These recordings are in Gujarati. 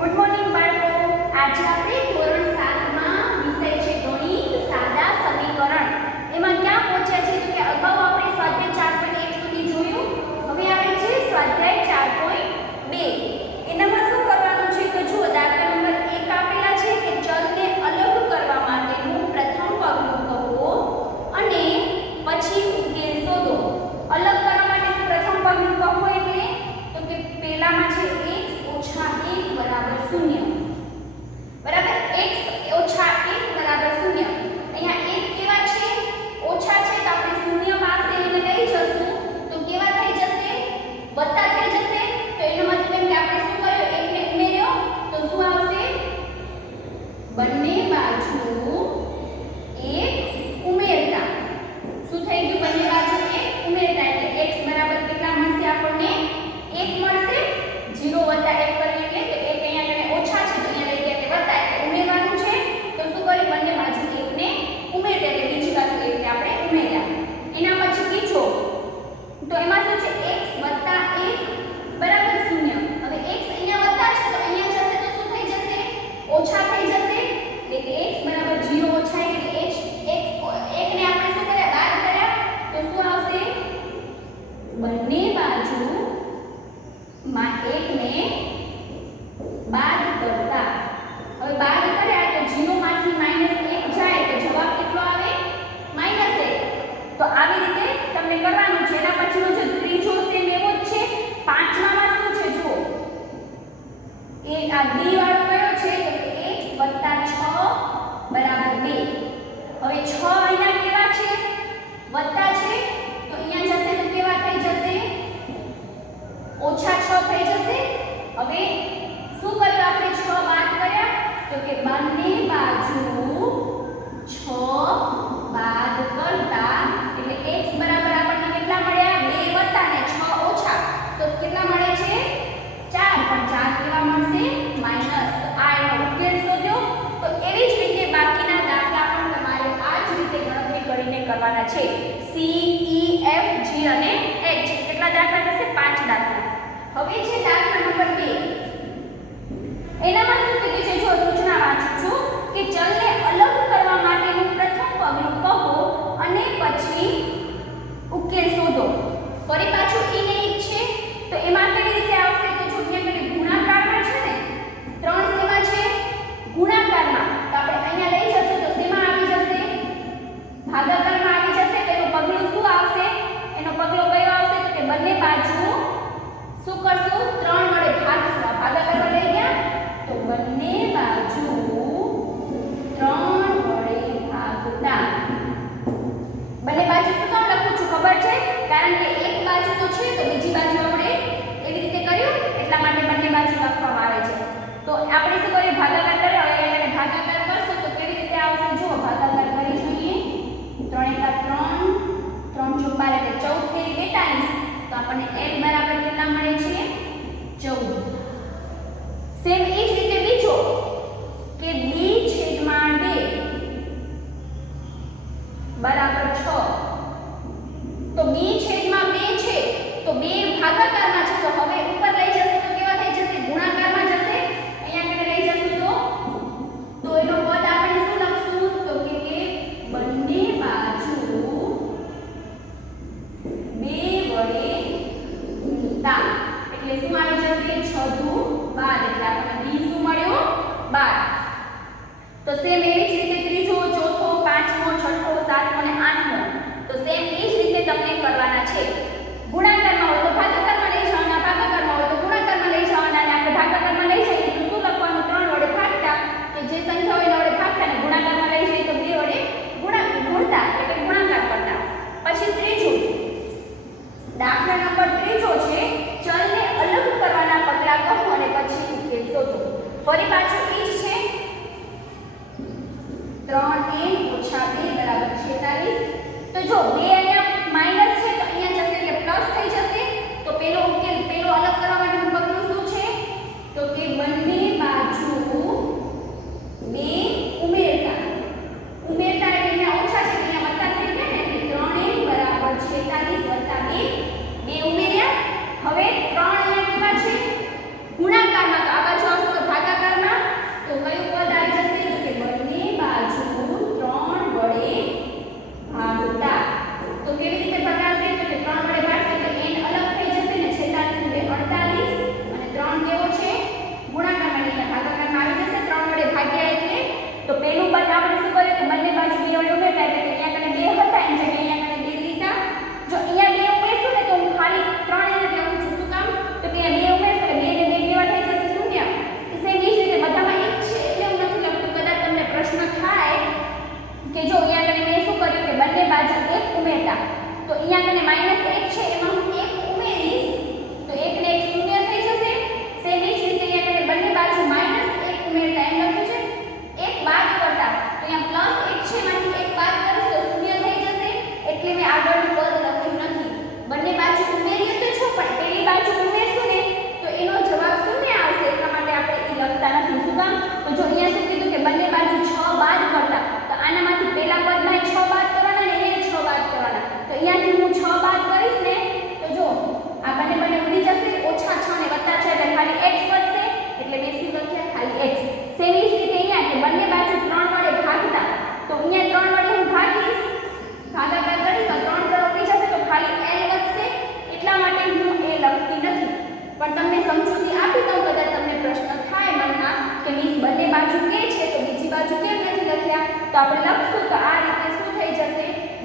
ગુડ મોર્નિંગ બાળકો. આજે આપણે ધોરણ 7 માં વિષય છે ગણિત સાદા સમીકરણ. એમાં ક્યાં પહોંચ્યા છે તો કે અગાઉ આપણે સ્વાધ્યાય 4.1 સુધી જોયું. હવે આવે છે સ્વાધ્યાય 4.2. એનામાં શું કરવાનું છે તો જુઓ, દાખલા નંબર 1 આપેલા છે કે ચલને અલગ કરવા માટેનું પ્રથમ પગલું કહો અને પછી ઉકેલ શોધો. અલગ કરવા માટેનું પ્રથમ પગલું કહો એટલે તો કે પહેલામાં છે x ઓછા 1 બરાબર 0. બરાબર, x ઓછા 1 બરાબર 0. અહીંયા 1 કેવા છે? ઓછા છે, તો આપણે 0 પાસે એને લઈ જશું તો કેવા થઈ જશે? વત્તા થઈ જશે. તો એનો મતલબ એમ કે આપણે શું કર્યું? 1 ને ઉમેર્યો તો શું આવશે? બંને બાજુ 1 ઉમેરતા શું થઈ ગયું? બંને બાજુ 1 ઉમેરતા એટલે x બરાબર કેટલા મળશે? આપણને 1 મળશે. 0 વત્તા 1 કરીએ એટલે તો 1 અહીંયા કને ઓછા છે તો અહીંયા લઈ ગયા એટલે વત્તા એટલે ઉમેરવાનું છે. તો શું કરી? બંને બાજુ 1 ને ઉમેરતા એટલે બીજી બાજુ 1 ને આપણે ઉમેર્યા. એના પછી બીજો તો એમાં શું છે? x વત્તા 1 બરાબર 0. હવે x અહીંયા વત્તા છે તો અહીંયા જશે તો શું થઈ જશે? ઓછા થઈ જશે. એટલે કે x બરાબર 0 ઓછા એટલે x 1 ને આપણે શું કર્યા? બાદ કર્યા તો શું આવશે? બંને બાજુ માં 1 ને બાદ કરતા. હવે બાદ કર્યા તો 0 માંથી -1 જાય તો જવાબ કેટલો આવે? -1. તો આવી રીતે તમને કરવાનું છે. એના પછીનો જો ત્રીજો સેમ એવો જ છે. પાંચમામાં શું છે જુઓ, એ આ b વાળો કયો છે તો કે x 6 બરાબર 2. હવે 6 અહીંયા કેવા છે? વત્તા છે તો અહીંયા જશે તો કેવા થઈ જશે? ઓછા 6 થઈ જશે. હવે શું કર્યું આપણે? 6 બાદ કર્યા તો કે બંને બાજુ 6 બાદ કરતા એટલે x બરાબર આપણને કેટલા મળ્યા? 2 વત્તા ને 6 ઓછા તો કેટલા મળે છે? 4. પણ 4 કેવા મળશે? માઈનસ. તો આ એનો ઉકેલ શોધ્યો. તો એવી જ રીતે બાકીના દાખલા પણ તમારે આ જ રીતે ગણતરી કરીને કરવાના છે. C E F G અને H કેટલા દાખલા થશે? 5 દાખલા. હવે છે દાખલા નંબર 2. એનામાં શું કીધું છે? જો સૂચના વાંચું છું કે ચલને અલગ કરવા માટેનું પ્રથમ પગલું કહો અને પછી ઉકેલ શોધો. ફરી પાછું ઈ ને ઈ છે તો એમાં કેવી રીતે આવશે? તો જો અહીંયા કને ગુણાકારમાં છે ને 3 શેમાં છે? ગુણાકારમાં. તો આપણે અહીંયા લઈ જશું તો શેમાં આવી જશે? ભાગાકારમાં આવી જશે. તો એનું પગલું શું આવશે? એનો પગલો કયો આવશે? તો કે બંને બાજુ શું કરશું? 3 વડે ભાગશું. આ ભાગાકારમાં લઈ ગયા તો બંને બાજુ 3 વડે ભાગતા. બંને બાજુ શું કામ લખું છું ખબર છે? કારણ કે એક બાજુ તો છે તો બીજી બાજુ આપણે એવી રીતે કર્યું એટલા માટે બંને બાજુ લખવામાં આવે છે. તો આપણે શું કરીએ? ભાગાકાર કર્યો. હવે એને ભાગાકાર કરશું તો કેવી રીતે આવશે? જો ભાગાકાર કરી જોઈએ. 3 × 3 3 × 12 એટલે 14 તેરી 42. તો આપણને n બરાબર કેટલા મળે છે? 14. સેમ એ જ રીતે બીજો કે b/2 બરાબર 6. તો b/2 છે તો 2 ભાગાકારમાં છે તો હવે ઉપર લઈ જશે તો કેવા થઈ જશે? ગુણાકારમાં જશે. અહીંયા કને લઈ જશું તો એનો પદ આપણે શું લખશું? તો કે બંને બાજુ 2 વડે ગુણતા એટલે શું આવી જશે? 6 દુ 12 એટલે આપણને b શું મળ્યો? 12. તો સેમ એવી જ રીતે ત્રીજો, ચોથો, પાંચમો, છઠ્ઠો, સાતમો અને આઠમો તો સેમ એ જ રીતે તમને કરવાના છે. ગુણાકારમાં હોય તો ભાગાકારમાં લઈ જવાના, ભાગાકારમાં હોય તો ગુણાકારમાં લઈ જવાના. અને આપણે ભાગાકારમાં લઈ જઈએ તો શું લખવાનું? 3 વડે ભાગતા કે જે સંખ્યા હોય એના વડે ભાગતા. અને ગુણાકારમાં લઈ જઈએ તો 2 વડે ગુણતા એટલે ગુણાકાર કરતા. પછી ત્રીજું દાખલા નંબર ત્રીજો છે ચલને અલગ કરવાના પગલાં કહો અને પછી ઉકેલ શોધો. ફરી પાછું એ જ છે. 3n - 2 બરાબર 46. તો જો 2 અહીંયા માઈનસ છે તો અહીંયા જશે એટલે પ્લસ થઈ જશે. તો પેલો ઉકેલ પેલો અલગ કરવા માટેનું પગલું શું છે? તો કે બંને બાજુ 2 ઉમેરતા. ઉમેરતા એટલે અહીંયા ઓછા છે અહીંયા વત્તા થઈ ગયા ને એટલે 3n બરાબર 46 વત્તા 2 ઉમેર્યા. હવે 3 અહીંયા કેવા છે? ગુણાકારમાં. તો આ બાજુ આવશે તો ભાગાકાર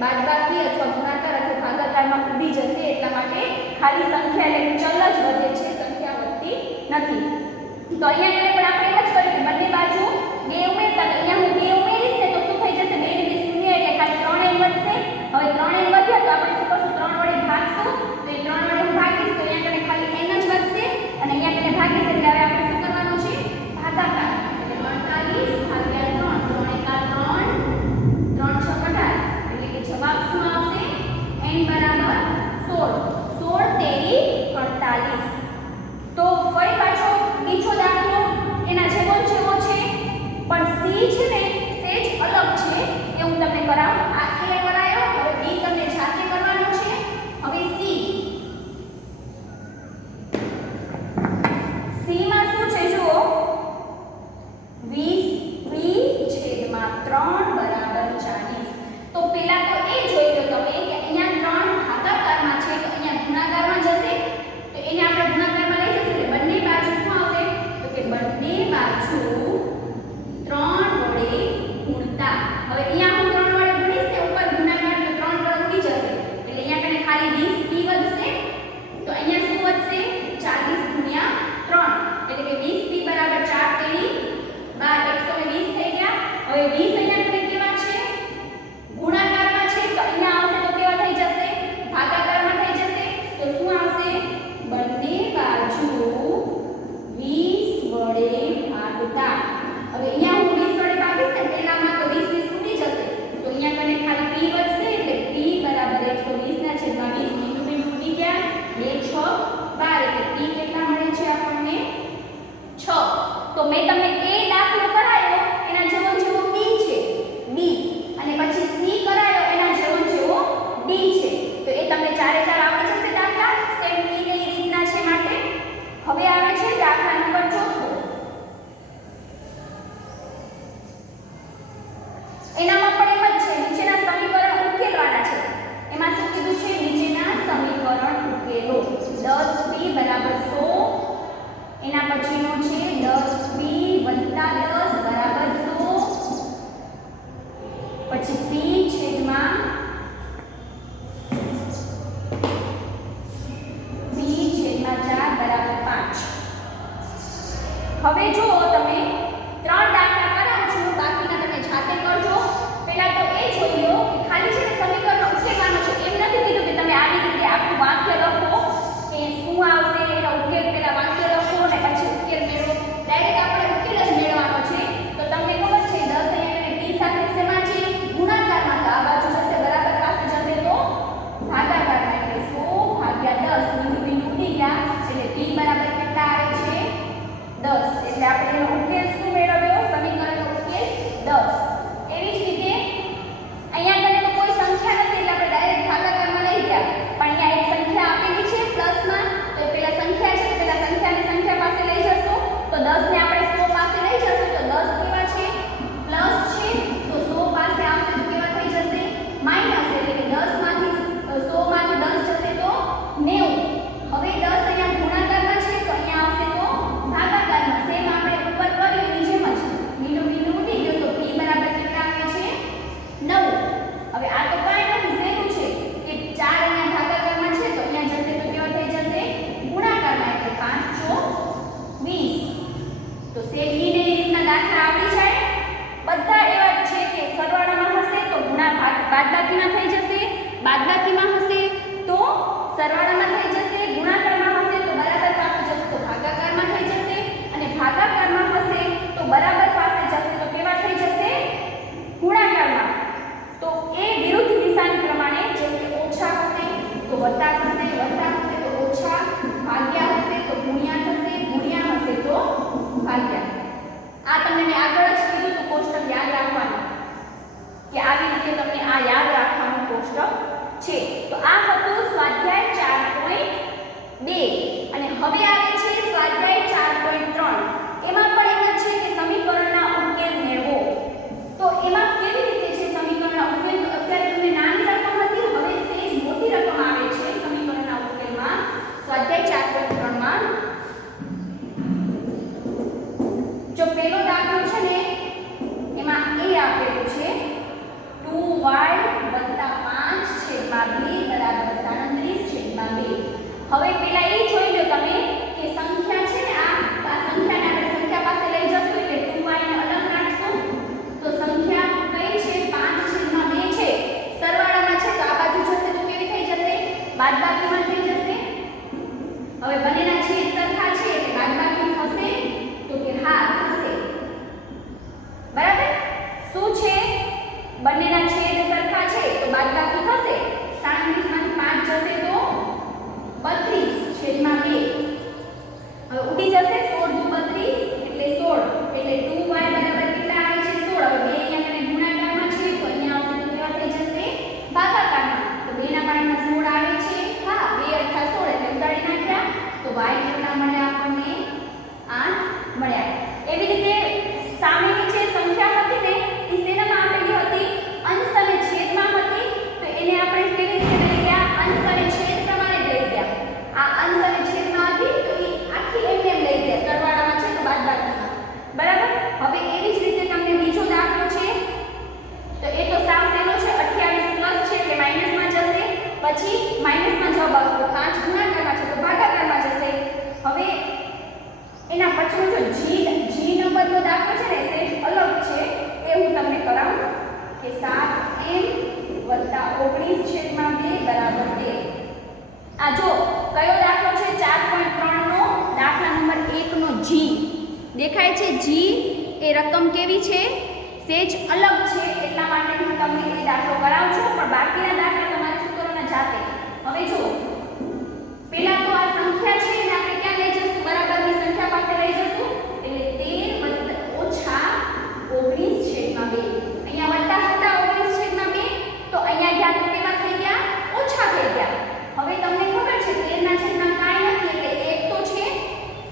બાદબાકી અથવા ગુણાકાર અથવા ભાગાકારમાં ઊભી જશે, એટલા માટે ખાલી સંખ્યા એટલે ચલ જ વધે છે, સંખ્યા વધતી નથી. તો અહીંયા પણ આપણે એમ જ કર્યું કે બંને બાજુ 2 ઉમેરતા, તો અહીંયા હું 2 ઉમેરીશ ને તો શું થઈ જશે, 2 ને 2 શૂન્ય એટલે ખાલી 3n વધશે. હવે 3n વધ્યા તો આપણે શું કરશું, 3 વડે ભાગશું, તો એ 3 વડે હું ભાગીશ તો અહીંયા કને ખાલી n જ વધશે અને અહીંયા કને ભાગીશ એટલે હવે આપણે શું કરવાનું છે, ભાગાકાર. એટલે 48 ભાગ્યા 3, 3 એકા 3, 3 છ 18 એટલે કે જવાબ શું આવશે, n બરાબર 16, 16 તેરી 48. તો ફરી પાછો બીજો દાખલો એના જેવો છે, પણ સી છે ને સેજ અલગ છે, એ હું તમને કરાવું. આ એ કરાયો, હવે બી તમને જાતે કરવાનો છે. હવે સી માં શું છે જુઓ, 20 3 બરાબર 40. તો પેલા તો એ જોઈ લો તમે કે અહીંયા 3 ભાગાકારમાં છે તો અહીંયા ગુણાકારમાં જશે, તો એને આપણે ગુણાકારમાં લઈ જશે એટલે બંને બાજુ શું આવશે, તો કે બંને બાજુ 3 વડે ગુણતા. હવે અહીંયા હું 3 વડે ગુણીશ ને ઉપર ગુણાકાર તો 3 વડે ઉડી જશે એટલે અહીંયા કને ખાલી 20 p વધશે. તો અહીંયા શું વધશે, 40 ગુણ્યા 3 એટલે કે 20 p બરાબર 4 તેરી 12, 120 થઈ ગયા. હવે 20 અહીંયા કને કેવા છે, ગુણાકારમાં છે તો અહીંયા આવશે તો કેવા થઈ જશે, ભાગાકારમાં થઈ જશે. તો શું આવશે, બંને બાજુ 20 વડે ભાગતા. હવે અહીંયા હું 20 વડે ભાગીશ ને પહેલામાં તો 20 20 ઉડી જશે, તો અહીંયા કને ખાલી p વધશે એટલે p બરાબર 120 ના છેદમાં 20 મીંડું ઉડી ગયા, 2 6 12 એટલે p કેટલા મળે છે આપણને, 6. તો મેં તમને એ દાખલો કરાયો એના જેવો b છે, b, અને પછી c કરાયો એના જેવો d છે. તો એ તમને ચારે ચાર આવડી જશે દાખલા, સેમ e ને એ રીતના છે માટે. હવે આવે છે દાખલા નંબર 4. એનામાં પણ એમ જ છે, નીચેના સમીકરણ ઉકેલવાના છે. એમાં શું કીધું છે, નીચેના સમીકરણ ઉકેલો. 10p બરાબર 100, એના પછીનો છે 10p વત્તા 10 બરાબર 100, પછી p છેદમાં p છેદમાં 4 બરાબર 5. હવે જો તમે 3 દાખલા કરાવું છું, બાકીના તમે જાતે કરજો. પહેલા તો એ જોઈ લો કે ખાલી છે ને સમીકરણનો ઉકેલવાનો છે, એમ નથી કીધું કે તમે આવી રીતે આખું વાક્ય લખો કે શું આવશે એનો ઉકેલ, પહેલા વાક્ય લખો અને પછી ઉકેલ મેળવો. ડાયરેક્ટ આપણે ઉકેલ જ મેળવવાનો છે. તો તમને ખબર છે 10 અહીંયા p સાથે શેમાં છે, ગુણાકારમાં, તો આ બાજુ જશે બરાબર પાસે જશે તો ભાગાકારમાં, એટલે 100 ભાગ્યા 10 મીંડું ઉડી ગયા એટલે p બરાબર કેટલા આવે છે, 10. એટલે આપણે એનો ઉકેલ શું મેળવ્યો, સમીકરણનો ઉકેલ 10. એવી જ રીતે અહીંયા કને તો કોઈ સંખ્યા નથી એટલે આપણે ડાયરેક્ટ ભાગાકારમાં લઈ ગયા, પણ અહીંયા એક સંખ્યા આપેલી છે પ્લસમાં, તો પેલા સંખ્યા છે પેલા સંખ્યાને સંખ્યા પાસે લઈ જશો તો 10 ને આપણે 100 પાસે લઈ જશું તો 10 કેવા છે, પ્લસ છે, તો 100 પાસે આવશે તો કેવા થઈ જશે, માઈનસ. એટલે કે 10 માંથી 100 માંથી 10 જશે તો 90. હવે 10 અહીંયા ગુણાકારમાં છે તો અહીંયા આવશે તો ભાગાકારમાં. સેમ આપણે ઉપર કર્યું એની જેમ જ મીંડું ઉડી ગયું તો p બરાબર કેટલા આવે છે, 9. હવે આ તો કાંઈ નથી, સહેલું છે કે 4 અહીંયા ભાગાકારમાં છે તો અહીંયા જશે તો કેવા થઈ જશે, ગુણાકારમાં, એટલે 5 × 20. તો સેમ ઈ ને એ રીતના દાખલા આવડી જાય. બધા એવા જ છે કે સરવાળામાં હશે તો બાદબાકીમાં થઈ જશે, બાદબાકીમાં હશે તો સરવાળામાં થઈ જશે, ગુણાકારમાં હશે તો બરાબર પાસે જશે તો ભાગાકારમાં થઈ જશે, અને ભાગાકારમાં હશે તો બરાબર પાસે જશે તો કેવા થઈ જશે, ગુણાકારમાં. તો એ વિરુદ્ધ નિશાની પ્રમાણે જેમ કે ઓછા હશે તો વત્તા થશે, વત્તા હશે તો ઓછા, ભાગ્યા હશે તો ગુણ્યા થશે, ગુણ્યા હશે તો ભાગ્યા. આ તમને મેં આગળ જ કીધું તો કોષ્ટક યાદ રાખવાનું કે આવી રીતે તમને આ યાદ રાખવાનું કોષ્ટક છે. ગયા છે જી એ રકમ કેવી છે, સેજ અલગ છે, એટલા માટે હું તમને એ દાખલો કરાવું છું, પણ બાકીના દાખલા તમારે શું કરવાના જાતે. હવે જો પહેલા તો આ સંખ્યા છે એને આપણે ક્યાં લઈ જશું, બરાબરની સંખ્યા પાસે લઈ જશું, એટલે 13 ઓછા 19 છેદમાં 2. અહીંયા વત્તા હતા 19 છેદમાં 2, તો અહીંયા ગયા તો કેવા થઈ ગયા, ઓછા થઈ ગયા. હવે તમને ખબર છે 13 ના છેદમાં કાંઈ નથી એટલે 1 તો છે.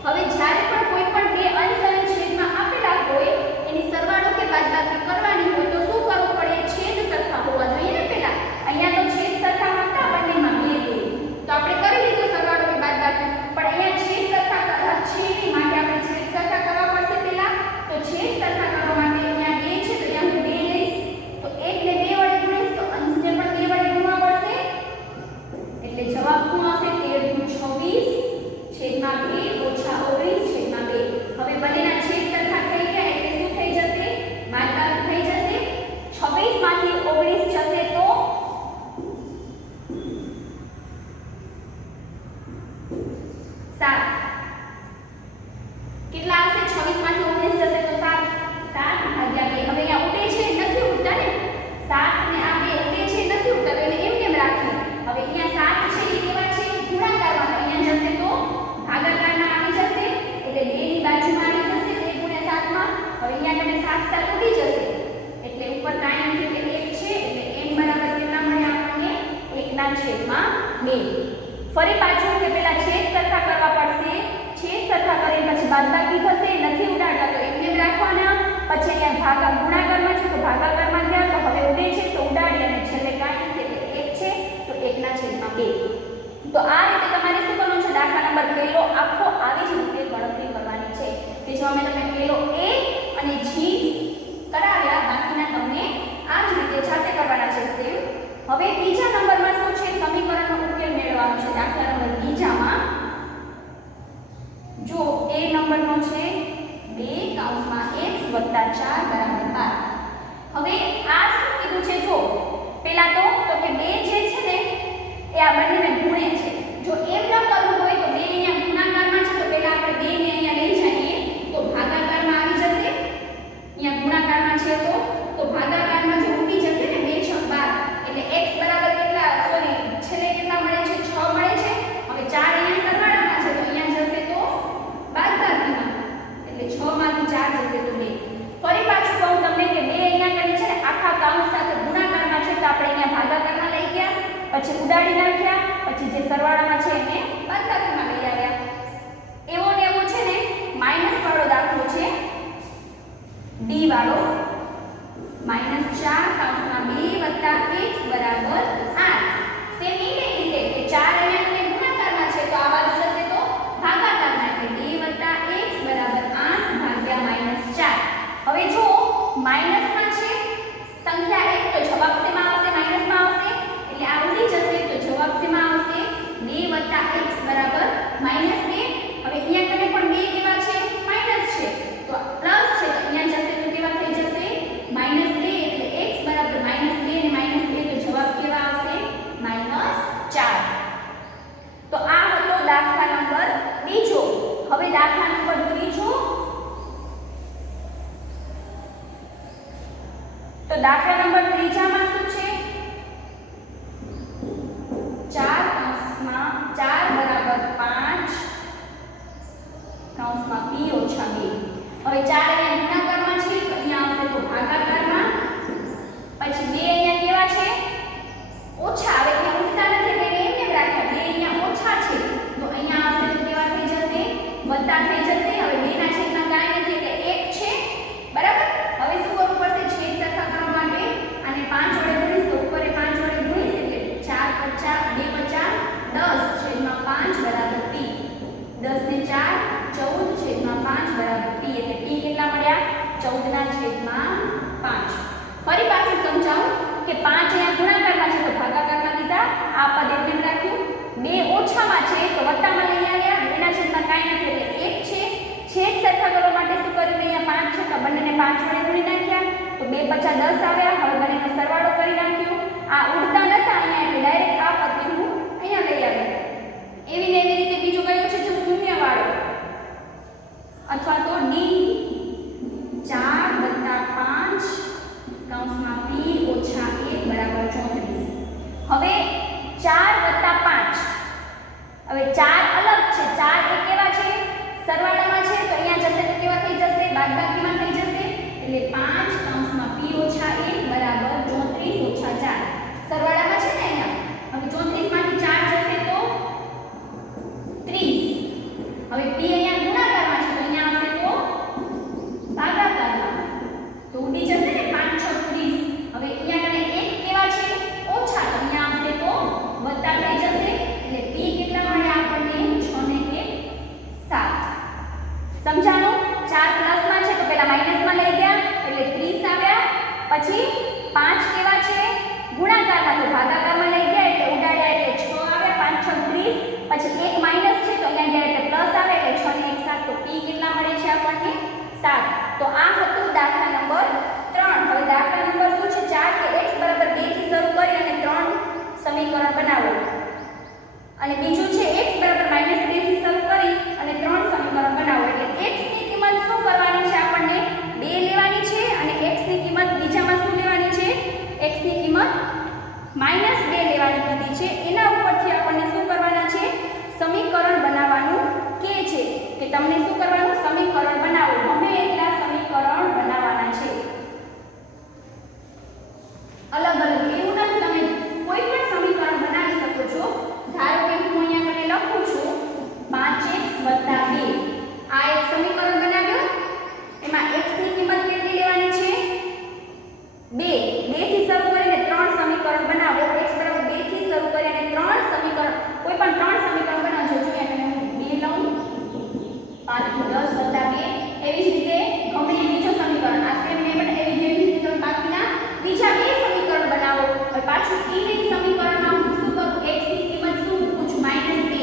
હવે જ્યારે પણ કોઈ પણ બે અંશ અને છેદમાં આપેલા હોય એની સરવાળો કે બાદબાકી કરવાની હોય તો શું કરવું પડે, છેદ સરખા હોવા જોઈએ ને. પહેલા અહીંયા તો છેદ સરખા હતા, બંનેમાં 2 તો આપણે કરી લીધું સરવાળો કે બાદબાકી, પણ અહીંયા છેદ સરખા છે નહીં, માટે આપણે છેદ સરખા કરવા પડશે પહેલા. તો છેદ સરખા કરવા માટે અહીંયા 2 છે તો અહીંયા હું 2 લઈશ, તો 1 ને 2 વડે ગુણીશ તો અંશને પણ 2 વડે ગુણવા પડશે, એટલે જવાબ શું આવશે, 13 × 26 છેદમાં 2 ઓછા 19 છેદમાં 2. હવે બંનેના છેદ સરખા થઈ ગયા એટલે શું થઈ જશે, બાદબાકી થઈ જશે. 26 માંથી 19 જશે તો 7. કેટલા આવશે, 26 માંથી 19 જશે તો 7. 7 ભાગ્યા 2. હવે અહીંયા ઉડે છે નથી ઉડતા ને, 7 ને આ 2 ઉડે છે નથી ઉડતા, તો એને એમ કેમ રાખીએ. હવે અહીંયા 7 છે એ કેવા છે, ગુણાકારમાં, તો અહીંયા જશે તો ભાગાકારમાં આવી જશે, એટલે 2 ની બાજુમાં આવી જશે 2 × 7 માં. હવે અહીંયા તમે 7 7 ઉડી જશે એટલે ઉપર કાંઈ નથી એટલે 1 છે, એટલે n બરાબર કેટલા મળે આપણને, 1/2. ફરી પાછું કે પેલા છેદ સરખા કરવા પડશે, છેદ સરખા કરીને પછી બાદબાકી થશે, નથી ઉડાડતા તો એમને જ રાખવાના. પછી અહીંયા ગુણાકારમાં છે તો ભાગાકારમાં ગયા, તો હવે ઉડે છે તો ઉડાડી અને છેલ્લે કાંઈ નથી એટલે 1 છે તો 1/2. તો આ રીતે તમારે શું કરવાનું છે, દાખલા નંબર પહેલો આખો આવી જ રીતે ગણતરી કરવાની છે કે જો અમે તમને પહેલો a અને g કરાવ્યા, બાકીના તમને આ જ રીતે જાતે કરવાના છે સેમ. હવે બીજા નંબરમાં શું છે, સમીકરણનો ઉકેલ મેળવવાનો છે. દાખલા નંબર બીજામાં જો a નંબરનો છે 2(x + 4 = 12. હવે આ શું કીધું છે, જો પહેલા તો કે 2 જે છે ને એ આ બંનેને ગુણે છે. જો એમ ન કરવું હોય તો 2 અહીંયા ગુણાકારમાં છે તો પહેલા આપણે 2 ને અહીંયા લઈ જઈએ તો ભાગાકારમાં આવી જશે. અહીંયા ગુણાકારમાં છે તો ભાગાકારમાં જો ઉડી જશે ને 2 × 6 = 12, એટલે x બરાબર કેટલા, સોરી છેલ્લે કેટલા મળે છે, 6 મળે છે. હવે 4 અહીંયા સરવાળામાં છે તો અહીંયા જશે તો બાદબાકીમાં, એટલે 6 માંથી 4 જશે તો 2. ફરી પાછું કહું તમને કે 2 અહીંયા કરી છે ને આખા કાઉન્સ સાથે ગુણાકારમાં છે તો આપણે અહીંયા ભાગાકારમાં લઈ ગયા, પછી ઉડાડી નાખ્યા, પછી જે સરવાળામાં છે એને બાદબાકીમાં લઈ આવ્યા. એવો ને એવો છે ને માઈનસ વાળો દાખલો છે, d વાળો, -4 / 2 + x = 8. સેમ એ રીતે કે 4 અહીંયા મને ગુણાકારમાં છે તો આ બાજુ જશે તો ભાગાકારમાં, એટલે 2 + x = 8 ભાગ્યા -4. હવે જો માઈનસમાં છે સંખ્યા 1 તો જવાબ શેમાં આવશે, માઈનસમાં આવશે, એટલે આ ઉડી જશે તો જવાબ શેમાં આવશે, 2 + x = -2. હવે અહીંયા કને પણ 2 કેવા છે, માઈનસ છે, તો પ્લસ છે તો અહીંયા જશે તો કેવા થઈ જશે, -2, એટલે x = -2 અને -2 તો જવાબ કેવા આવશે, -4. તો આ હતો દાખલા નંબર બીજો. હવે દાખલા નંબર ત્રીજો, તો દાખલા નંબર ત્રીજામાં શું છે, 4 = 5 કૌંસમાં p - 2. હવે 4 અહીંયા ગુણાકારમાં છે તો અહીંયા આવશે તો ભાગાકારમાં, પછી 2 અહીંયા કેવા છે, ઓછા. હવે અહીંયા ઉડતા નથી એટલે એમને એમ રાખ્યા, 2 અહીંયા ઓછા છે તો અહીંયા આવશે તો કેવા થઈ જશે, વત્તા થઈ જશે. હવે 2 ના છેદમાં કાંઈ નથી એટલે 1 છે, બરાબર. હવે શું કરવું પડશે, છેદ સરખા કરવા માટે આને 5 વડે ગુણીશ તો ઉપર 5 વડે ગુણીશ એટલે 4 × 2 = 10 છેદમાં 5 = p. 10 ને 4 14 છેદમાં 5 = p, એટલે p કેટલા મળ્યા, 14/5. ફરી પાછું સમજાવું કે 5 અહીંયા ગુણાકારમાં છે તો ભાગાકારમાં લીધા, આ પદ એમને રાખ્યું. 2 ઓછામાં છે તો વત્તામાં લઈ આવ્યા, 2 ના છેદમાં કાંઈ નથી એટલે 1 છે. છેદ સરખા કરવા માટે શું કર્યું, અહીંયા 5 છે તો બંનેને 5 વડે ગુણી નાખ્યા તો 2 × 5 = 10 આવ્યા. હવે બંનેનો સરવાળો કરી નાખ્યો. આ ઉડતા નતા અહીંયા એટલે ડાયરેક્ટ આ પદ હું અહીંયા લઈ આવ્યા. એવી ને એવી રીતે બીજું કયું છે, જો શૂન્ય વાળો અથવા તો d ઓછા 1 બરાબર 34. હવે 4 વત્તા 5. હવે 4 અલગ છે, 4 એ કેવા છે સરવાળામાં છે, તો અહીંયા જશે તો કેવા થઈ જશે બાદબાકીમાં થઈ જશે, એટલે 5 કૌંસમાં p ઓછા 1 બરાબર 34 ઓછા 4 સરવાળામાં છે ને અહીંયા. હવે 34 માંથી 4 જશે તો 30. હવે p અહીંયા ગુણાકારમાં છે તો અહીંયા આવશે તો ભાગાકારમાં, તો ઉડી જશે ને 5 6 30. હવે અહીંયા કને 1 કેવા છે ઓછા, તો અહીંયા આવશે તો વત્તા થઈ જશે, એટલે p કેટલા મળે આપણને 6 ને 1 7. સમજાણું? 4 પ્લસમાં છે તો પહેલા માઈનસમાં લઈ ગયા એટલે 30 આવ્યા, પછી 5 કેવા છે ગુણાકારમાં તો ભાગાકારમાં લઈ ગયા એટલે ઉડાડ્યા એટલે 6 આવ્યા, 5 6 30. પછી 1 માઈનસ છે તો અહીંયા ગયા એટલે પ્લસ આવે એટલે 6 ને 1 7, તો p કેટલા મળે છે આપણને 7. તો આ હતું દાખલા નંબર 3. હવે દાખલા નંબર શું છે 4 કે x બરાબર 2 થી શરૂ કરી અને 3 સમીકરણ બનાવો, અને બીજું છે x બરાબર -2 થી શરૂ કરી અને 3 સમીકરણ બનાવો. એટલે x ની કિંમત શું કરવાની છે આપણને 2 લેવાની છે, અને x ની કિંમત બીજામાં શું લેવાની છે x ની કિંમત -2 લેવાની કીધી છે. એના ઉપરથી આપણને શું કરવાના છે સમીકરણ બનાવવાનું કે છે, કે તમને શું કરવાનું સમીકરણ બનાવો, ગમે એટલા સમીકરણ બનાવવાના છે અલગ અલગ. એવું નથી તમે કોઈ પણ સમીકરણ બનાવી શકો છો. ધારો કે હું અહીંયા મને લખું છું 5x + 2. આ એક સમીકરણ બનાવ્યું, એમાં x ની કિંમત કેટલી લેવાની છે 2. 2 થી શરૂ કરીને 3 સમીકરણ બનાવો. x બરાબર 2 થી શરૂ કરીને 3 સમીકરણ, કોઈ પણ 3 સમીકરણ બનાવજો. જો અહીંયા હું 2 લઉં, 5 × 10 + 2. એવી જ રીતે ગમે એ બીજો સમીકરણ, આ સેમ મેથડ એવી જેવી રીતે તમે બાકીના બીજા 2 સમીકરણ બનાવો. હવે પાછું e ની સમીકરણમાં હું શું કરું x ની કિંમત શું મૂકું છું -2.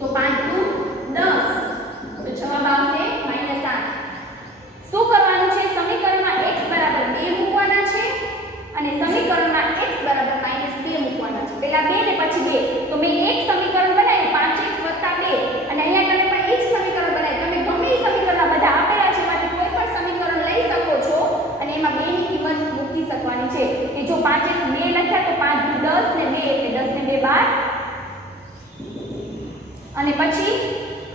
તો 5 × 10, તો જવાબ આવશે -8. શું કરવાનું છે સમીકરણમાં x બરાબર 2 મૂકવાના છે અને સમીકરણમાં x બરાબર -2 મૂકવાના છે. પહેલા 2 ને પછી 2. તો મેં એક સમીકરણ બનાવ્યું 5x + 2, અને અહીંયા તમે પણ એ જ સમીકરણ બનાવ્યું. તમે ગમે એ સમીકરણના બધા આપેલા છે એમાંથી કોઈ પણ સમીકરણ લઈ શકો છો અને એમાં 2 ની કિંમત મૂકી શકવાની છે. કે જો 5x 2 લખ્યા તો 5 × 10 ને 2 એટલે 10 ને 2 12, અને પછી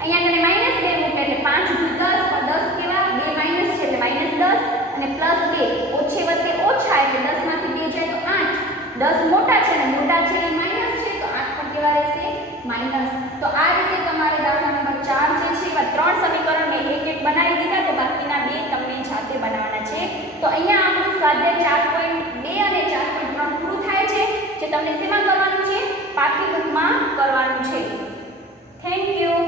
અહીંયા કને -2 મૂકે એટલે 5 × 10, 10 કેવા 2 માઈનસ છે એટલે -10 અને +2, ઓછે વત્તે ઓછા એટલે 10 માંથી 2 જાય તો 8. 10 મોટા છે અને મોટા છે એ માઈનસ છે તો 8 પણ કેવા રહેશે માઈનસ. તો આ રીતે તમારે દાખલા નંબર 4 જે છે એવા 3 સમીકરણ મેં એક એક બનાવી દીધા, તો બાકીના 2 તમને જાતે બનાવવાના છે. તો અહીંયા આપણું સ્વાધ્યાય 4.2 અને 4.3 પૂરું થાય છે, જે તમને શેમાં કરવાનું છે પાઠ્યપુસ્તકમાં કરવાનું છે. Thank you.